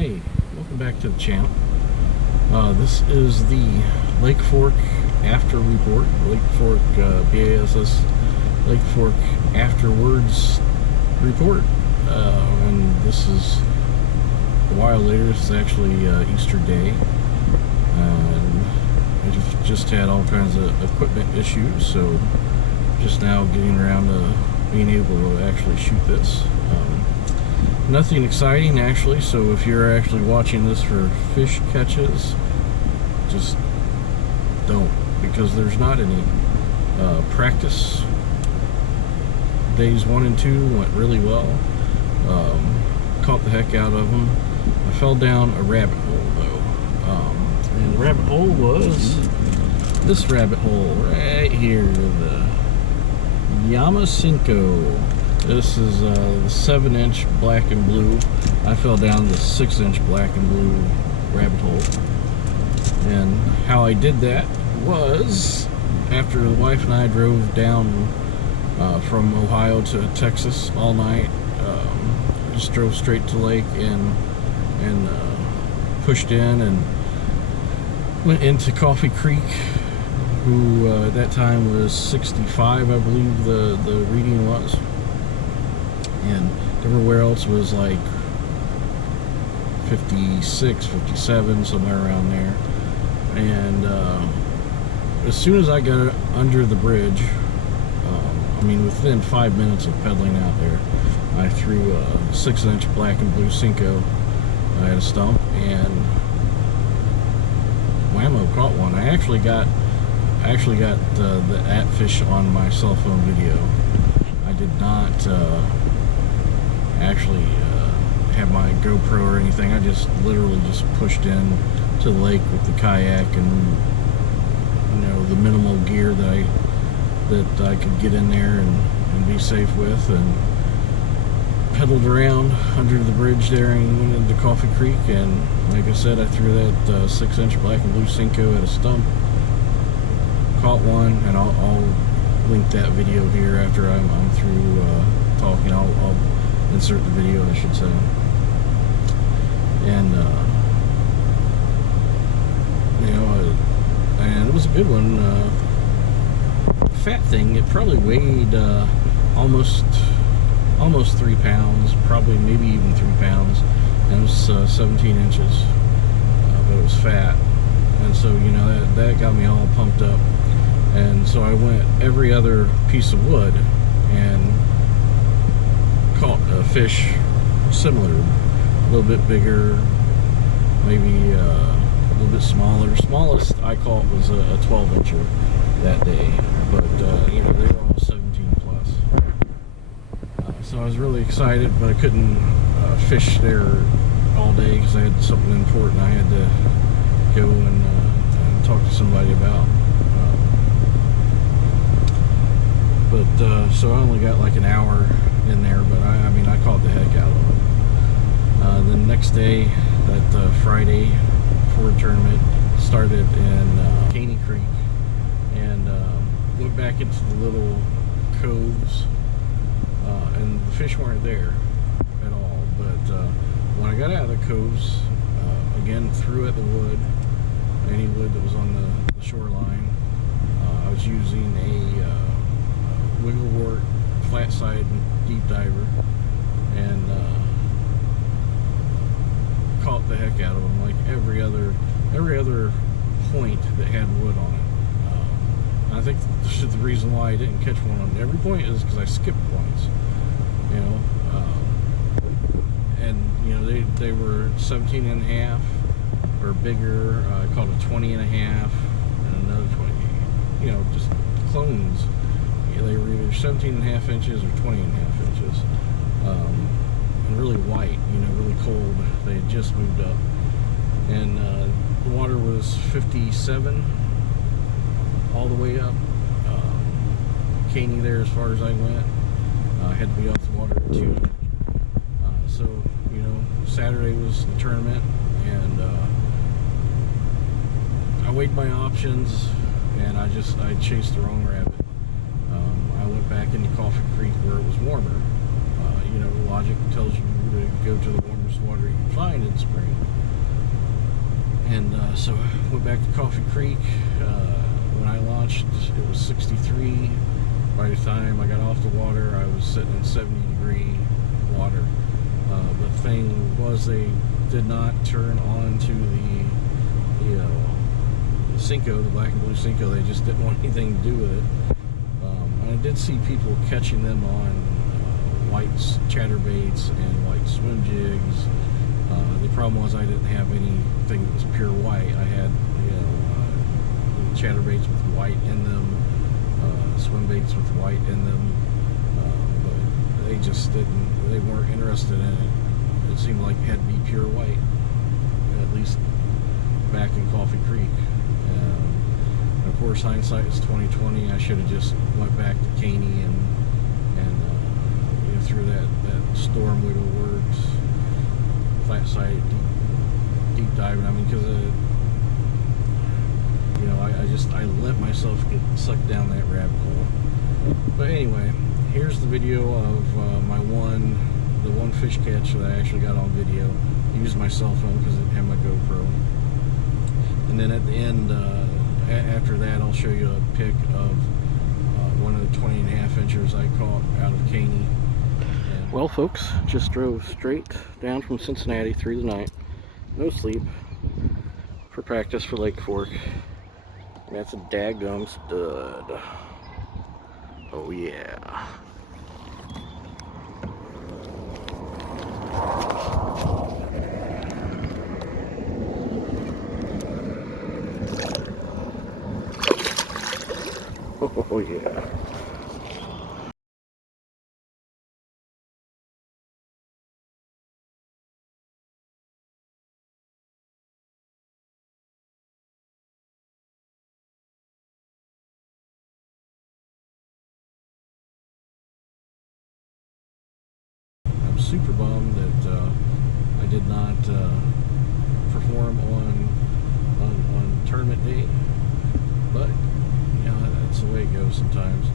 Hey, welcome back to the channel. This is the Lake Fork After Report, Lake Fork B.A.S.S. Lake Fork Afterwards Report. And this is a while later. This is actually Easter Day. And I just had all kinds of equipment issues, so just now getting around to being able to actually shoot this. Nothing exciting actually, so if you're actually watching this for fish catches, just don't, because there's not any. Practice days 1 and 2 went really well. Caught the heck out of them. I fell down a rabbit hole though, and the rabbit hole was this rabbit hole right here, the Yamacinco. This is the 7-inch black and blue. I fell down the 6-inch black and blue rabbit hole. And how I did that was after the wife and I drove down from Ohio to Texas all night. Just drove straight to the lake and pushed in and went into Coffee Creek, who at that time was 65, I believe the reading was. And everywhere else was like 56, 57, somewhere around there. And as soon as I got under the bridge, I mean within 5 minutes of pedaling out there, I threw a 6-inch black and blue Cinco at a stump, and whammo, caught one. I actually got the fish on my cell phone video. I did not actually have my GoPro or anything. I just literally just pushed in to the lake with the kayak and, you know, the minimal gear that I could get in there and be safe with, and pedaled around under the bridge there and went into Coffee Creek. And like I said, I threw that 6-inch black and blue Cinco at a stump, caught one, and I'll link that video here after I'm through talking. I'll insert the video, I should say. And you know, and it was a good one. Fat thing. It probably weighed almost 3 pounds, probably maybe even 3 pounds, and it was 17 inches, but it was fat. And so, you know, that got me all pumped up. And so I went every other piece of wood and caught a fish similar, a little bit bigger, maybe a little bit smaller. Smallest I caught was a 12-incher that day, but you know, they were all 17 plus. So I was really excited, but I couldn't fish there all day because I had something important I had to go and talk to somebody about. But so I only got like an hour in there, but I mean I caught the heck out of it. The next day, that Friday Ford tournament started in Caney Creek, and went back into the little coves, and the fish weren't there at all. But when I got out of the coves, again threw at the wood, any wood that was on the shoreline. I was using a wigglewort flat side deep diver, and caught the heck out of them, like every other point that had wood on it. I think the reason why I didn't catch one on every point is because I skipped points, you know. And you know, they were 17 and a half or bigger. I caught a 20 and a half and another 20, you know, just clones. They were either 17 and a half inches or 20 and a half inches, and really white, you know, really cold. They had just moved up, and the water was 57 all the way up. Caney there as far as I went. I had to be off the water at 2. So, you know, Saturday was the tournament, and I weighed my options, and I chased the wrong rabbit. I went back into Coffee Creek where it was warmer. You know, logic tells you to go to the warmest water you can find in spring. And so I went back to Coffee Creek. When I launched, it was 63. By the time I got off the water, I was sitting in 70-degree water. The thing was, they did not turn on to the Cinco, the black and blue Cinco. They just didn't want anything to do with it. And I did see people catching them on white chatterbaits and white swim jigs. The problem was I didn't have anything that was pure white. I had chatterbaits with white in them, swim baits with white in them, but they just didn't. They weren't interested in it. It seemed like it had to be pure white, at least back in Coffee Creek. And of course, hindsight is 2020. I should have just went back to Caney and through that Storm Widow Works flat site deep diving. I mean, because I let myself get sucked down that rabbit hole. But anyway, here's the video of the one fish catch that I actually got on video. I used my cell phone because I didn't have my GoPro. And then at the end, after that, I'll show you a pic of one of the 20.5 inchers I caught out of Caney. Well, folks, just drove straight down from Cincinnati through the night, no sleep, for practice for Lake Fork. And that's a daggum stud. Oh yeah. Oh yeah. I'm super bummed that I did not perform on tournament day, but that's the way it goes sometimes.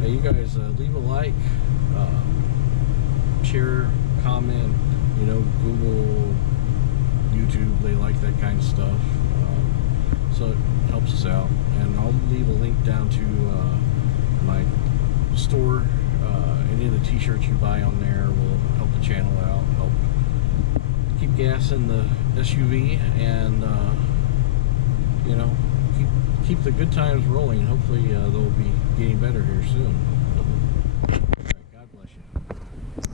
Hey, you guys, leave a like, share, comment. Google, YouTube, they like that kind of stuff, so it helps us out. And I'll leave a link down to my store. Any of the t-shirts you buy on there will help the channel out, help keep gas in the SUV, and keep the good times rolling. Hopefully they'll be getting better here soon.